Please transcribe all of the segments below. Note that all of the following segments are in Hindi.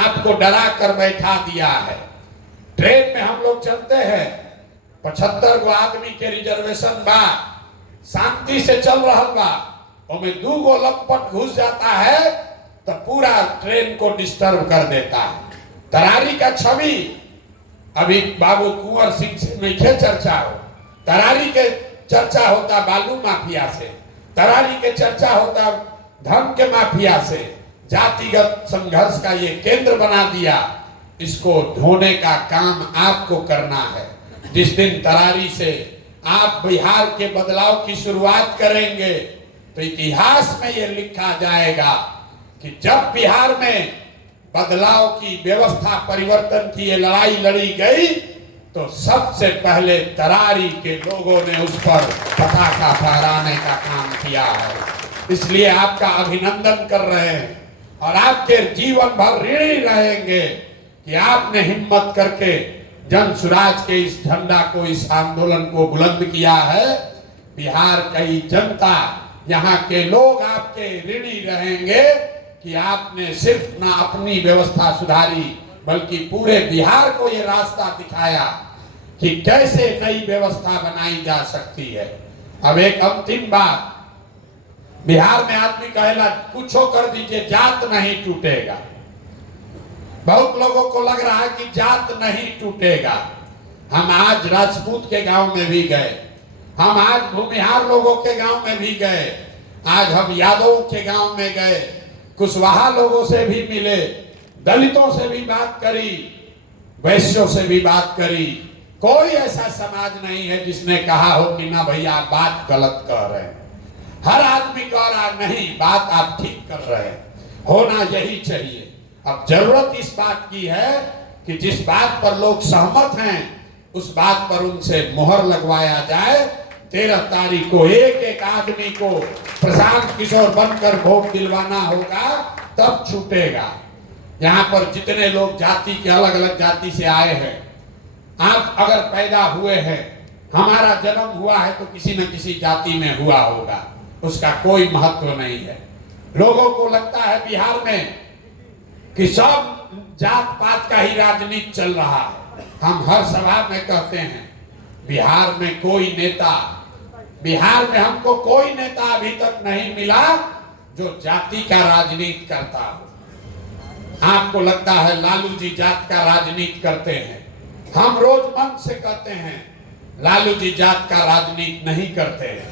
आपको डरा कर बैठा दिया है। ट्रेन में हम लोग चलते हैं, 75 गो आदमी के रिजर्वेशन बा, शांति से चल रहा बा, उसमें 2 गो लंपट घुस जाता है तो पूरा ट्रेन को डिस्टर्ब कर देता है। तरारी का छवि अभी बाबू कुंवर सिंह से नहीं चर्चा हो, तरारी के चर्चा होता बालू माफिया से, तरारी के चर्चा होता धन के माफिया से। जातिगत संघर्ष का ये केंद्र बना दिया, इसको ढोने का काम आपको करना है। जिस दिन तरारी से आप बिहार के बदलाव की शुरुआत करेंगे तो इतिहास में ये लिखा जाएगा कि जब बिहार में बदलाव की व्यवस्था परिवर्तन की ये लड़ाई लड़ी गई तो सबसे पहले तरारी के लोगों ने उस पर पताका फहराने का काम किया है। इसलिए आपका अभिनंदन कर रहे हैं और आपके जीवन भर ऋणी रहेंगे कि आपने हिम्मत करके जन सुराज के इस झंडा को, इस आंदोलन को बुलंद किया है। बिहार की जनता, यहाँ के लोग आपके ऋणी रहेंगे कि आपने सिर्फ ना अपनी व्यवस्था सुधारी बल्कि पूरे बिहार को ये रास्ता दिखाया कि कैसे नई व्यवस्था बनाई जा सकती है। अब एक अंतिम बात, बिहार में आदमी कहेला कुछो कर दीजिए जात नहीं टूटेगा। बहुत लोगों को लग रहा है कि जात नहीं टूटेगा। हम आज राजपूत के गांव में भी गए, हम आज भूमिहार लोगों के गांव में भी गए, आज हम यादवों के गांव में गए, कुशवाहा लोगों से भी मिले, दलितों से भी बात करी, वैश्यों से भी बात करी। कोई ऐसा समाज नहीं है जिसने कहा हो कि ना भैया आप बात गलत कह रहे हैं। हर आदमी कह रहा नहीं, बात आप ठीक कर रहे हैं, होना यही चाहिए। अब जरूरत इस बात की है कि जिस बात पर लोग सहमत हैं उस बात पर उनसे मोहर लगवाया जाए। 13 तारीख को एक एक आदमी को प्रशांत किशोर बनकर वोट दिलवाना होगा, तब छूटेगा। यहाँ पर जितने लोग जाति के अलग अलग जाति से आए हैं, आप अगर पैदा हुए हैं, हमारा जन्म हुआ है तो किसी न किसी जाति में हुआ होगा, उसका कोई महत्व नहीं है। लोगों को लगता है बिहार में कि सब जात पात का ही राजनीति चल रहा है। हम हर सभा में कहते हैं बिहार में कोई नेता, बिहार में हमको कोई नेता अभी तक नहीं मिला जो जाति का राजनीति करता हो। आपको लगता है लालू जी जात का राजनीति करते हैं, हम रोज मन से कहते हैं लालू जी जात का राजनीति नहीं करते हैं।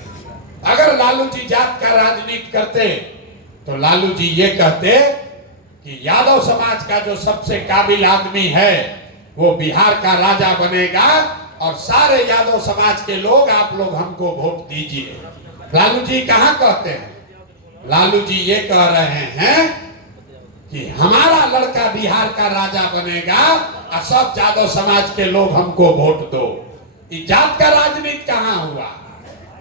अगर लालू जी जात का राजनीति करते तो लालू जी ये कहते कि यादव समाज का जो सबसे काबिल आदमी है वो बिहार का राजा बनेगा और सारे यादव समाज के लोग, आप लोग हमको वोट दीजिए। लालू जी कहाँ कहते हैं? लालू जी ये कह रहे हैं कि हमारा लड़का बिहार का राजा बनेगा और सब यादव समाज के लोग हमको वोट दो। ये जात का राजनीति कहाँ हुआ?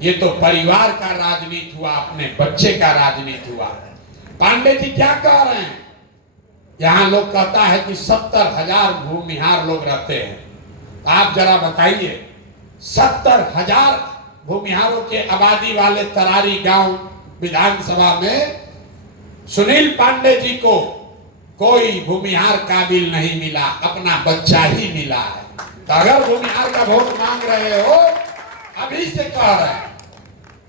ये तो परिवार का राजनीति हुआ, अपने बच्चे का राजनीति हुआ। पांडे जी क्या कह रहे हैं? यहाँ लोग कहता है कि 70,000 भूमिहार लोग रहते हैं। आप जरा बताइए, 70,000 भूमिहारों के आबादी वाले तरारी गांव विधानसभा में सुनील पांडे जी को कोई भूमिहार काबिल नहीं मिला, अपना बच्चा ही मिला है। तो अगर भूमिहार का वोट मांग रहे हो, अभी से कह रहे हैं,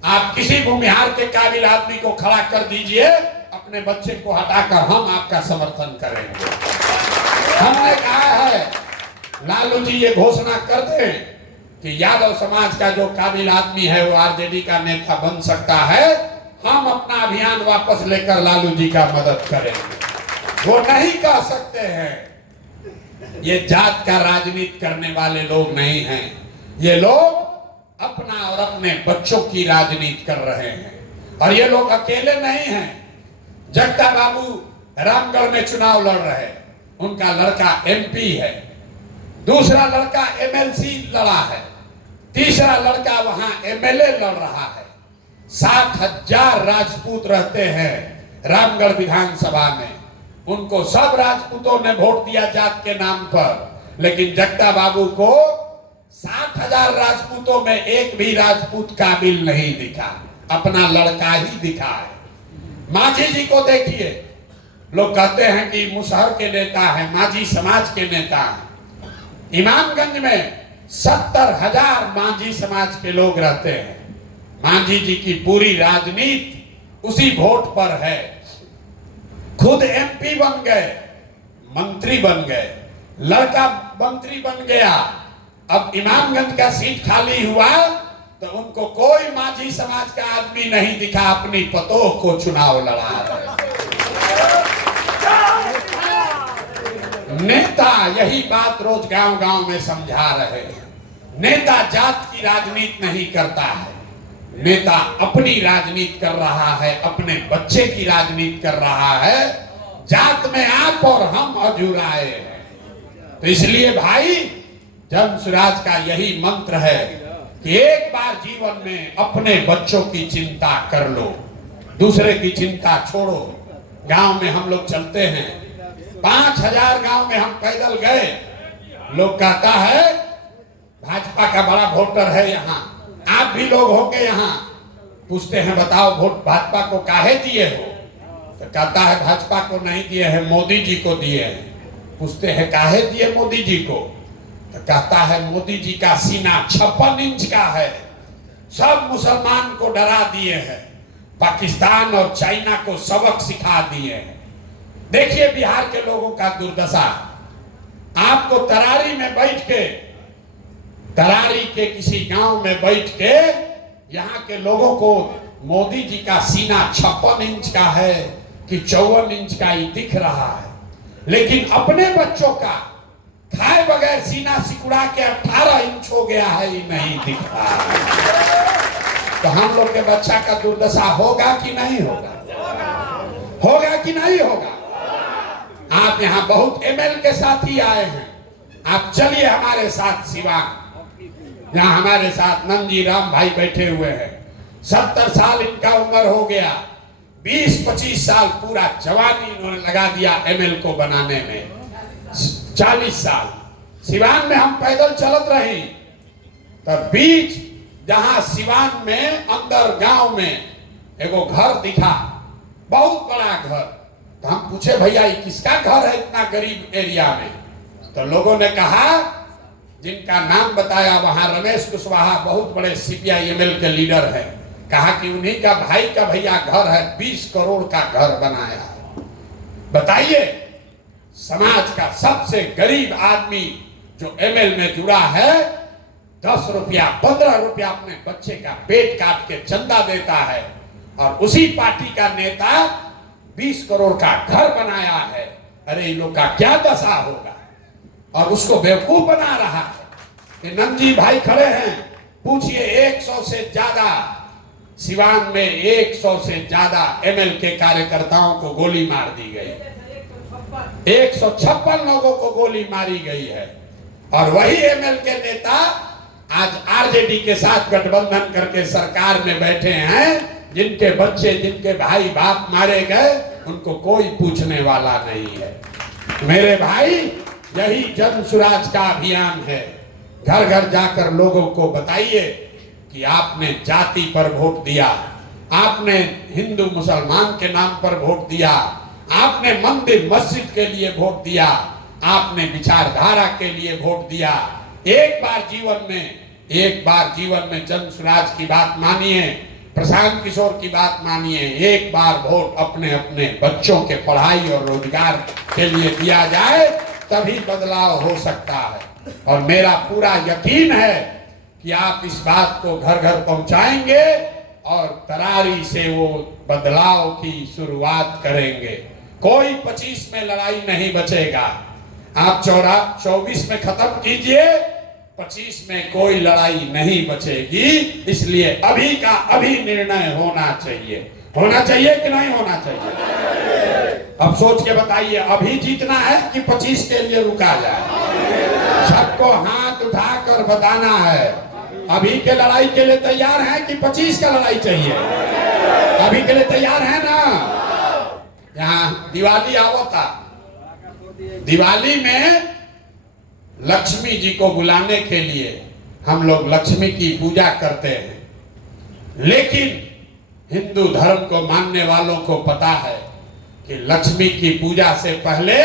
आप किसी भूमिहार के काबिल आदमी को खड़ा कर दीजिए, अपने बच्चे को हटाकर हम आपका समर्थन करेंगे। हमने कहा है लालू जी ये घोषणा कर दें कि यादव समाज का जो काबिल आदमी है वो आरजेडी का नेता बन सकता है, हम अपना अभियान वापस लेकर लालू जी का मदद करेंगे। वो नहीं कह सकते हैं ये जात का राजनीति करने वाले लोग नहीं हैं, ये लोग अपना और अपने बच्चों की राजनीति कर रहे हैं। और ये लोग अकेले नहीं हैं। जगता बाबू रामगढ़ में चुनाव लड़ रहे, उनका लड़का एमपी है, दूसरा लड़का एमएलसी लड़ा है, तीसरा लड़का वहां एमएलए लड़ रहा है। 60,000 राजपूत रहते हैं रामगढ़ विधानसभा में, उनको सब राजपूतों ने वोट दिया जात के नाम पर, लेकिन जगता बाबू को 60,000 राजपूतों में एक भी राजपूत काबिल नहीं दिखा, अपना लड़का ही दिखा है। मांझी जी को देखिए, लोग कहते हैं कि मुसहर के नेता है, मांझी समाज के नेता है। इमामगंज में 70,000 मांझी समाज के लोग रहते हैं। मांझी जी की पूरी राजनीति उसी वोट पर है। खुद एमपी बन गए, मंत्री बन गए, लड़का मंत्री बन गया। अब इमामगंज का सीट खाली हुआ तो उनको कोई मांझी समाज का आदमी नहीं दिखा अपनी पतोह को चुनाव लड़ा। नेता यही बात रोज गांव गांव में समझा रहे हैं। नेता जात की राजनीति नहीं करता है, नेता अपनी राजनीति कर रहा है, अपने बच्चे की राजनीति कर रहा है। जात में आप और हम अधूराए हैं। तो इसलिए भाई जनसुराज का यही मंत्र है कि एक बार जीवन में अपने बच्चों की चिंता कर लो, दूसरे की चिंता छोड़ो। गांव में हम लोग चलते हैं, 5,000 गांव में हम पैदल गए। लोग कहता है भाजपा का बड़ा वोटर है यहाँ, आप भी लोग होंगे यहाँ। पूछते हैं बताओ वोट भाजपा को काहे दिए हो? तो कहता है भाजपा को नहीं दिए हैं, मोदी जी को दिए हैं। पूछते हैं काहे दिए मोदी जी को? तो कहता है मोदी जी का सीना 56 इंच का है, सब मुसलमान को डरा दिए हैं, पाकिस्तान और चाइना को सबक सिखा दिए हैं। देखिए बिहार के लोगों का दुर्दशा। आपको तरारी में बैठ के, तरारी के किसी गांव में बैठ के यहाँ के लोगों को मोदी जी का सीना 56 इंच का है कि 54 इंच का ही दिख रहा है, लेकिन अपने बच्चों का खाए बगैर सीना सिकुड़ा के 18 इंच हो गया है, ही नहीं दिख रहा है। तो हम लोग के बच्चा का दुर्दशा होगा कि नहीं होगा? होगा कि नहीं होगा? आप यहाँ बहुत एमएल के साथ ही आए हैं, आप चलिए हमारे साथ सिवान। यहाँ हमारे साथ नंदी राम भाई बैठे हुए हैं। 70 साल इनका उम्र हो गया, 20-25 साल पूरा जवानी इन्होंने लगा दिया एमएल को बनाने में। 40 साल सिवान में हम पैदल चलत रही, तब बीच जहां सिवान में अंदर गांव में एगो घर दिखा, बहुत बड़ा घर। तो हम पूछे भैया ये किसका घर है इतना गरीब एरिया में? तो लोगों ने कहा, जिनका नाम बताया वहां रमेश कुशवाहा बहुत बड़े CPI-ML के लीडर हैं, कहा कि उन्हीं का भाई का भैया घर है, 20 करोड़ का घर बनाया। बताइए समाज का सबसे गरीब आदमी जो ML में जुड़ा है 10 रुपया 15 रुपया अपने बच्चे का पेट काट के चंदा देता है, और उसी पार्टी का नेता 20 करोड़ का घर बनाया है। अरे इन लोग का क्या दशा होगा? और उसको बेवकूफ बना रहा है। कि नंदी भाई खड़े हैं, पूछिए 100 से ज्यादा सिवान में 100 से ज्यादा ML के कार्यकर्ताओं को गोली मार दी गई, 156 लोगों को गोली मारी गई है। और वही ML के नेता आज RJD के साथ गठबंधन करके सरकार में बैठे हैं। जिनके बच्चे, जिनके भाई बाप मारे गए, उनको कोई पूछने वाला नहीं है। मेरे भाई यही जनसुराज का अभियान है। घर घर जाकर लोगों को बताइए कि आपने जाति पर वोट दिया, आपने हिंदू मुसलमान के नाम पर वोट दिया, आपने मंदिर मस्जिद के लिए वोट दिया, आपने विचारधारा के लिए वोट दिया। एक बार जीवन में जनसुराज की बात मानिए, प्रशांत किशोर की बात मानिए। एक बार वोट अपने अपने बच्चों के पढ़ाई और रोजगार के लिए दिया जाए, तभी बदलाव हो सकता है। और मेरा पूरा यकीन है कि आप इस बात को घर घर पहुंचाएंगे और तरारी से वो बदलाव की शुरुआत करेंगे। कोई 25 में लड़ाई नहीं बचेगा। आप 24 में खत्म कीजिए, 25 में कोई लड़ाई नहीं बचेगी। इसलिए अभी का अभी निर्णय होना चाहिए। होना चाहिए कि नहीं होना चाहिए? अब सोच के बताइए, अभी जीतना है कि 25 के लिए रुका जाए? सबको हाथ उठाकर बताना है, अभी के लड़ाई के लिए तैयार हैं कि 25 का लड़ाई चाहिए? अभी के लिए तैयार है ना? यहाँ दिवाली आवता, दिवाली में लक्ष्मी जी को बुलाने के लिए हम लोग लक्ष्मी की पूजा करते हैं। लेकिन हिंदू धर्म को मानने वालों को पता है कि लक्ष्मी की पूजा से पहले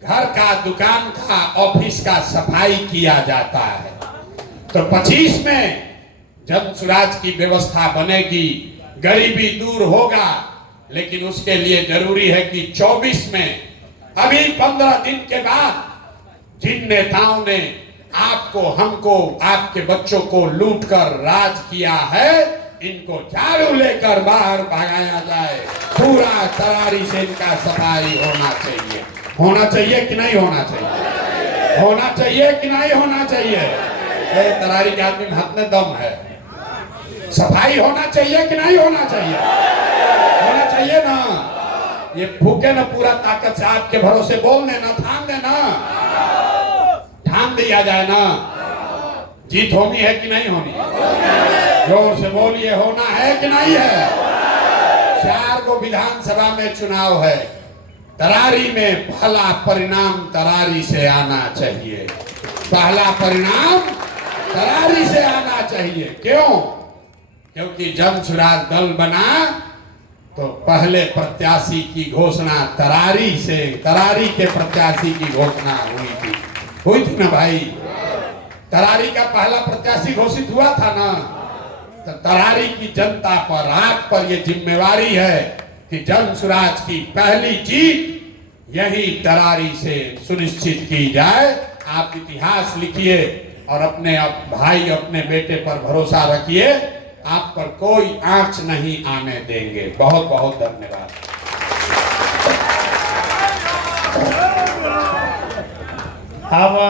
घर का, दुकान का, ऑफिस का सफाई किया जाता है। तो 25 में जन सुराज की व्यवस्था बनेगी, गरीबी दूर होगा, लेकिन उसके लिए जरूरी है कि 24 में, अभी 15 दिन के बाद जिन नेताओं ने आपको, हमको, आपके बच्चों को लूटकर राज किया है, इनको झाड़ू लेकर बाहर भगाया जाए। पूरा तरारी से इनका सफाई होना चाहिए। होना चाहिए कि नहीं होना चाहिए? होना चाहिए कि नहीं होना चाहिए? तरारी के आदमी में हाथ में दम है। सफाई होना चाहिए कि नहीं होना चाहिए? होना चाहिए ना। ये फूके ना पूरा ताकत से आपके भरोसे बोल देना, थाम देना, ठान दिया जाए ना। जीत होनी है कि नहीं होनी? जोर से बोलिए, होना है कि नहीं है? 4 गो विधानसभा में चुनाव है। तरारी में पहला परिणाम तरारी से आना चाहिए। पहला परिणाम तरारी से आना चाहिए। क्यों? क्योंकि जन सुराज दल बना तो पहले प्रत्याशी की घोषणा तरारी से, तरारी के प्रत्याशी की घोषणा हुई थी ना भाई। तरारी का पहला प्रत्याशी घोषित हुआ था ना। तो तरारी की जनता पर, आप पर यह जिम्मेवारी है कि जन सुराज की पहली जीत यही तरारी से सुनिश्चित की जाए। आप इतिहास लिखिए और अपने भाई, अपने बेटे पर भरोसा रखिए। आप पर कोई आंच नहीं आने देंगे। बहुत बहुत धन्यवाद। अब